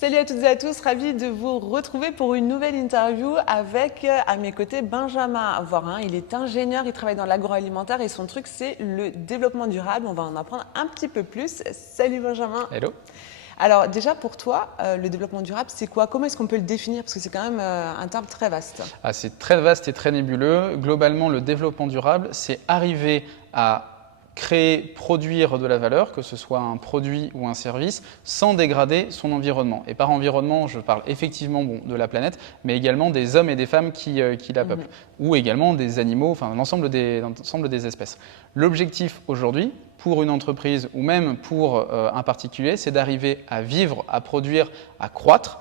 Salut à toutes et à tous, ravi de vous retrouver pour une nouvelle interview avec à mes côtés Benjamin Vorin. Il est ingénieur, il travaille dans l'agroalimentaire et son truc c'est le développement durable. On va en apprendre un petit peu plus. Salut Benjamin. Hello. Alors déjà pour toi, le développement durable c'est quoi? Comment est-ce qu'on peut le définir? Parce que c'est quand même un terme très vaste. C'est très vaste et très nébuleux. Globalement, le développement durable, c'est arriver à créer, produire de la valeur, que ce soit un produit ou un service, sans dégrader son environnement. Et par environnement, je parle effectivement de la planète, mais également des hommes et des femmes qui la peuplent, ou également des animaux, enfin l'ensemble des espèces. L'objectif aujourd'hui, pour une entreprise ou même pour un particulier, c'est d'arriver à vivre, à produire, à croître,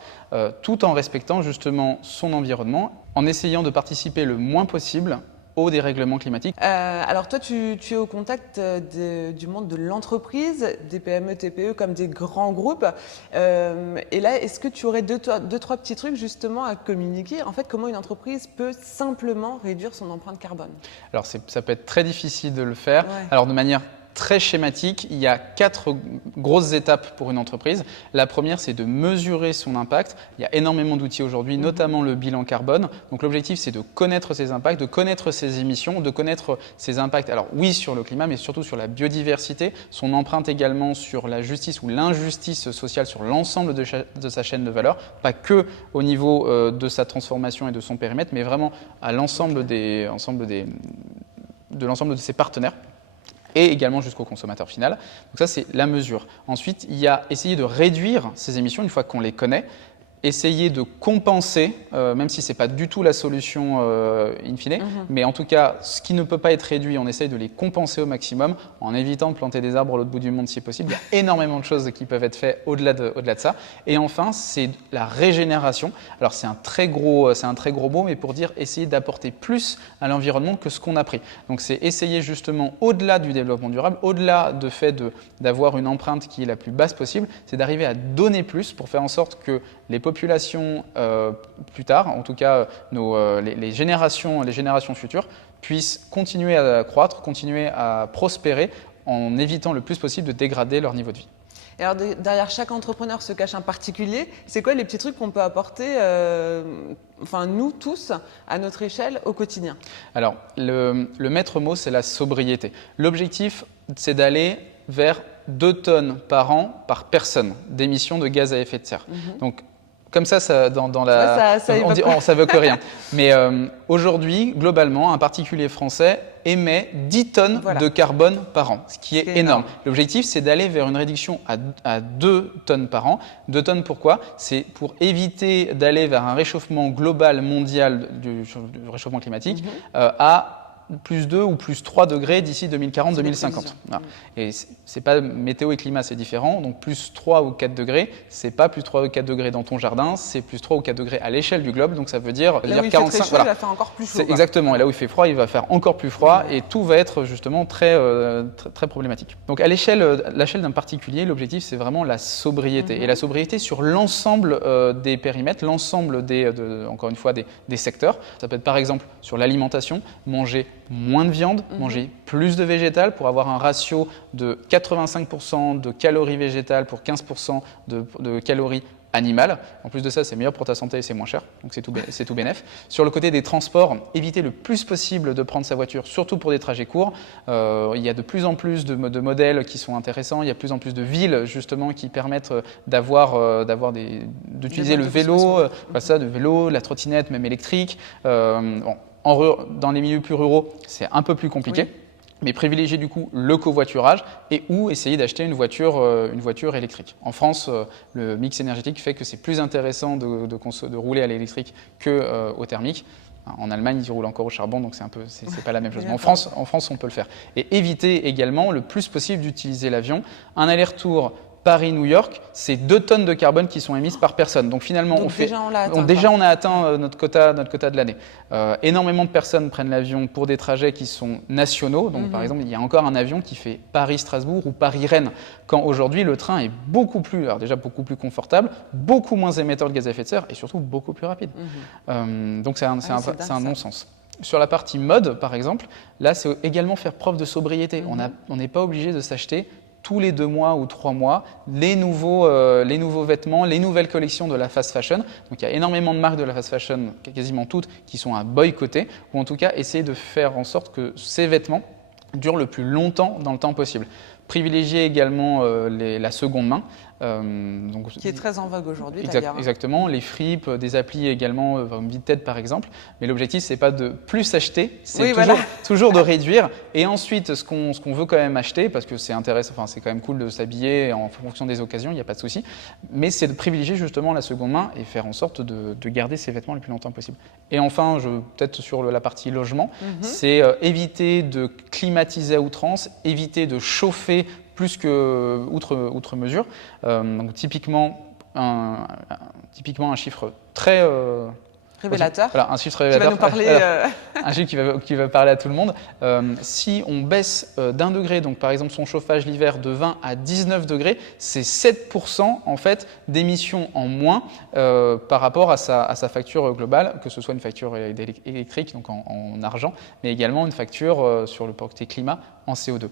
tout en respectant justement son environnement, en essayant de participer le moins possible au dérèglement climatique. Alors toi, tu es au contact du monde de l'entreprise, des PME, TPE comme des grands groupes. Et là, est-ce que tu aurais deux, trois petits trucs justement à communiquer? En fait, comment une entreprise peut simplement réduire son empreinte carbone? Alors ça peut être très difficile de le faire. Ouais. Alors de manière très schématique, il y a 4 grosses étapes pour une entreprise. La première, c'est de mesurer son impact. Il y a énormément d'outils aujourd'hui, notamment le bilan carbone. Donc l'objectif, c'est de connaître ses impacts, de connaître ses émissions, de connaître ses impacts, alors oui, sur le climat, mais surtout sur la biodiversité, son empreinte également sur la justice ou l'injustice sociale sur l'ensemble de sa chaîne de valeur, pas que au niveau de sa transformation et de son périmètre, mais vraiment à l'ensemble de ses partenaires, et également jusqu'au consommateur final. Donc ça, c'est la mesure. Ensuite, il y a essayer de réduire ces émissions une fois qu'on les connaît, essayer de compenser, même si ce n'est pas du tout la solution in fine, mais en tout cas, ce qui ne peut pas être réduit, on essaye de les compenser au maximum en évitant de planter des arbres à l'autre bout du monde si possible. Il y a énormément de choses qui peuvent être faites au-delà de ça. Et enfin, c'est la régénération. Alors c'est un très gros mot, mais pour dire essayer d'apporter plus à l'environnement que ce qu'on a pris. Donc c'est essayer justement, au-delà du développement durable, au-delà du fait d'avoir une empreinte qui est la plus basse possible, c'est d'arriver à donner plus pour faire en sorte que les populations plus tard, en tout cas les générations futures, puissent continuer à croître, continuer à prospérer en évitant le plus possible de dégrader leur niveau de vie. Et alors derrière chaque entrepreneur se cache un particulier. C'est quoi les petits trucs qu'on peut apporter, nous tous, à notre échelle au quotidien? Alors le maître mot, c'est la sobriété. L'objectif, c'est d'aller vers 2 tonnes par an par personne d'émissions de gaz à effet de serre. Donc comme ça on veut que rien. Mais aujourd'hui, globalement, un particulier français émet 10 tonnes de carbone par an, ce qui est énorme. L'objectif, c'est d'aller vers une réduction à 2 tonnes par an. 2 tonnes, pourquoi? C'est pour éviter d'aller vers un réchauffement global mondial du réchauffement climatique à plus 2 ou plus 3 degrés d'ici 2040-2050. Voilà. Et c'est pas météo et climat, c'est différent. Donc plus 3 ou 4 degrés, c'est pas plus 3 ou 4 degrés dans ton jardin, c'est plus 3 ou 4 degrés à l'échelle du globe. Donc ça veut dire, là où il 45. Fait très chaud, il va faire encore plus chaud. Exactement. Et là où il fait froid, il va faire encore plus froid et tout va être justement très problématique. Donc à l'échelle d'un particulier, l'objectif, c'est vraiment la sobriété. Et la sobriété sur l'ensemble des périmètres, l'ensemble encore une fois, des secteurs. Ça peut être par exemple sur l'alimentation, manger moins de viande, manger plus de végétal pour avoir un ratio de 85% de calories végétales pour 15% de calories animales. En plus de ça, c'est meilleur pour ta santé et c'est moins cher, donc c'est tout bénef. Sur le côté des transports, éviter le plus possible de prendre sa voiture, surtout pour des trajets courts. Il y a de plus en plus de modèles qui sont intéressants, il y a de plus en plus de villes justement qui permettent d'utiliser le vélo, la trottinette, même électrique. Dans les milieux plus ruraux, c'est un peu plus compliqué. Oui. Mais privilégier du coup le covoiturage et ou essayer d'acheter une voiture électrique. En France, le mix énergétique fait que c'est plus intéressant de rouler à l'électrique qu'au thermique. En Allemagne, ils roulent encore au charbon, donc c'est pas la même chose. Mais en France, on peut le faire. Et éviter également le plus possible d'utiliser l'avion. Un aller-retour Paris-New York, c'est 2 tonnes de carbone qui sont émises par personne. Donc finalement, on a atteint notre quota de l'année. Énormément de personnes prennent l'avion pour des trajets qui sont nationaux. Donc par exemple, il y a encore un avion qui fait Paris-Strasbourg ou Paris-Rennes. Quand aujourd'hui, le train est beaucoup plus confortable, beaucoup moins émetteur de gaz à effet de serre et surtout beaucoup plus rapide. Donc c'est un non-sens. Sur la partie mode, par exemple, là, c'est également faire preuve de sobriété. On n'est pas obligé de s'acheter tous les 2 mois ou 3 mois les nouveaux vêtements, les nouvelles collections de la fast fashion. Donc il y a énormément de marques de la fast fashion, quasiment toutes, qui sont à boycotter, ou en tout cas essayer de faire en sorte que ces vêtements durent le plus longtemps dans le temps possible. Privilégier également la seconde main. Qui est très en vogue aujourd'hui d'ailleurs. Exactement, les fripes, des applis également, Vinted par exemple. Mais l'objectif, c'est pas de plus acheter, c'est toujours de réduire. Et ensuite, ce qu'on veut quand même acheter, parce que c'est intéressant, enfin, c'est quand même cool de s'habiller en fonction des occasions, il n'y a pas de souci. Mais c'est de privilégier justement la seconde main et faire en sorte de garder ses vêtements le plus longtemps possible. Et enfin, peut-être sur la partie logement, c'est éviter de climatiser à outrance, éviter de chauffer plus que outre mesure. Donc typiquement un chiffre très révélateur. Voilà, un chiffre révélateur. Qui va nous parler. Un chiffre qui va parler à tout le monde. Si on baisse d'1 degré, donc par exemple son chauffage l'hiver de 20 à 19 degrés, c'est 7% en fait d'émissions en moins par rapport à sa facture globale, que ce soit une facture électrique, donc en argent, mais également une facture sur le côté climat en CO2.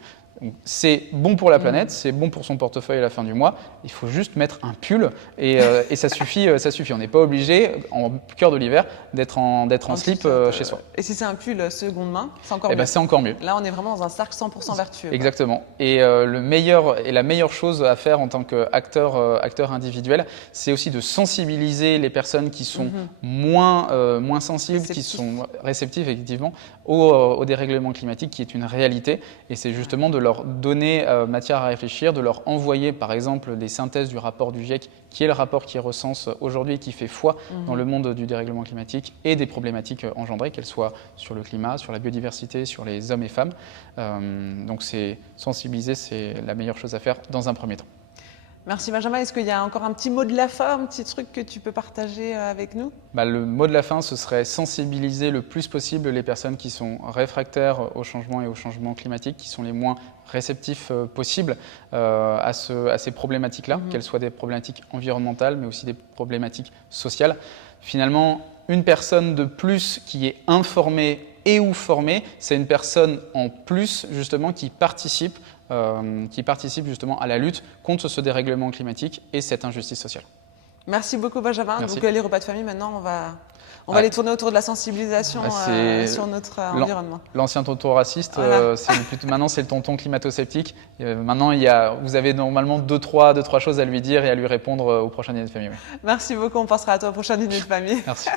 C'est bon pour la planète, c'est bon pour son portefeuille à la fin du mois. Il faut juste mettre un pull et ça suffit. On n'est pas obligé, en cœur de l'hiver, d'être en slip chez soi. Et si c'est un pull seconde main, c'est encore mieux. C'est encore mieux. Là, on est vraiment dans un cercle 100% vertueux. Exactement. Et la meilleure chose à faire en tant qu'acteur individuel, c'est aussi de sensibiliser les personnes qui sont moins sensibles, qui sont réceptives effectivement au dérèglement climatique, qui est une réalité. Et c'est justement de leur donner matière à réfléchir, de leur envoyer par exemple des synthèses du rapport du GIEC, qui est le rapport qui recense aujourd'hui et qui fait foi dans le monde du dérèglement climatique et des problématiques engendrées, qu'elles soient sur le climat, sur la biodiversité, sur les hommes et femmes. Donc sensibiliser, c'est la meilleure chose à faire dans un premier temps. Merci Benjamin. Est-ce qu'il y a encore un petit mot de la fin, un petit truc que tu peux partager avec nous ? Le mot de la fin, ce serait sensibiliser le plus possible les personnes qui sont réfractaires au changement et au changement climatique, qui sont les moins réceptifs possibles à ces problématiques-là, qu'elles soient des problématiques environnementales, mais aussi des problématiques sociales. Finalement, une personne de plus qui est informée et ou formée, c'est une personne en plus justement qui participe justement à la lutte contre ce dérèglement climatique et cette injustice sociale. Merci beaucoup Benjamin. Merci. Donc les repas de famille, maintenant on va les tourner autour de la sensibilisation sur notre environnement. L'ancien tonton raciste, voilà. Maintenant c'est le tonton climato-sceptique. Maintenant vous avez normalement deux, trois choses à lui dire et à lui répondre au prochain dîner de famille. Merci beaucoup, on pensera à toi au prochain dîner de famille. Merci.